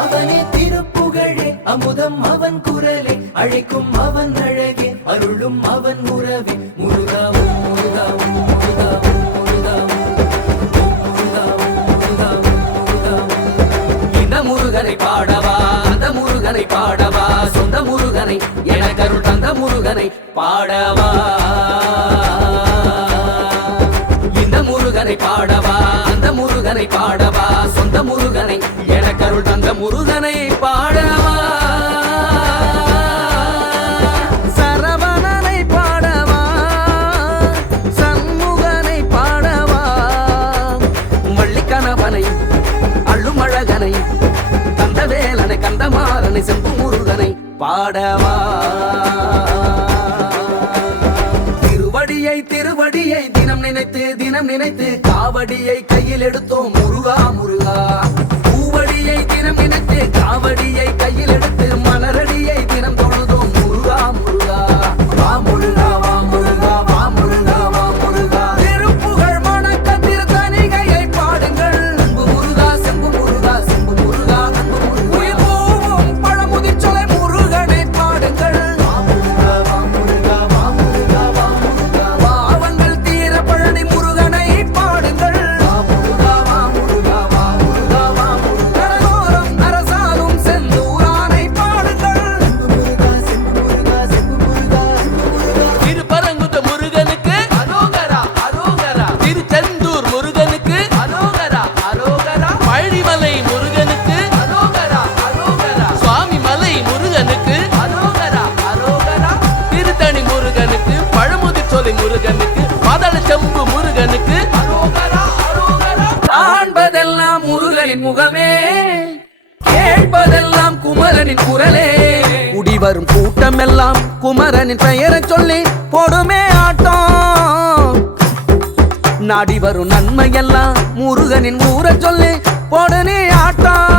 அவனே திருப்புகழே அமுதம் அவன் குரலே அழைக்கும் அவன் அழகே அருளும் அவன் உறவே முருகாவும் முருகாவும் முருகாவும் முருகனை பாடவா அந்த முருகனை பாடவா சொந்த முருகனை எனக்கருள் தந்த முருகனை பாடவா இந்த முருகனை பாடவா அந்த முருகனை பாடவா சொந்த முருகனை எனக்கருள் தந்த முருகனை பாடவா சரவணனை பாடவா சண்முகனை பாடவா வள்ளிக்கணவனை அள்ளுமழகனை கந்தவேலனை கந்தமாறனை செம்பு முருகனை பாடவா திருவடியை தினம் நினைத்து காவடியை கையில் எடுத்தோம் முருகா முருகா பூவடியை தினம் நினைத்து காவடியை கையில் எடுத்து மலரடியை தினம் தொழுதோம் முருகா முருகா வா முருகா வா முருகா வா முருகா வா முருகா திருப்புகழ் மணக்க திருத்தணிகையை பாடுங்கள் அன்பு முருகா செம்பு முருகா செம்பு முருகா அன்பு முருகா பழமுதிர்ச்சோலை முருகனை பாடுங்கள் வா முருகா வா முருகா வா முருகா வா முருகா பாவங்கள் தீர பழனி முருகனை பாடுங்கள் வா முருகா வா முருகா வா முருகா வா முருகா கடலோரம் அரசாலும் செந்தூரானை பாடுங்கள் முருகா செம்பு முருகா செம்பு முருகா திருப்பரங்குன்ற முருகனுக்கு அரோகரா அரோகரா திருச்செந்தூர் முருகனுக்கு அரோகரா அரோகரா பழனிமலை முருகனுக்கு அரோகரா அரோகரா சுவாமி மலை முருகனுக்கு அரோகரா அரோகரா திருத்தணி முருகனுக்கு பழமுதிர்ச்சோலை முருகனுக்கு பாதாள செம்பு முருகனுக்கு அரோகரா அரோகரா காண்பதெல்லாம் முருகனின் முகமே கேட்பதெல்லாம் குமரனின் குரலே குடி வரும் கூட்டம் எல்லாம் குமரனின் பெயரை சொல்லி போடுமே ஆட்டம் நாடி வரும் நன்மையெல்லாம் முருகனின் ஊரை சொல்லி போடுனே ஆட்டம்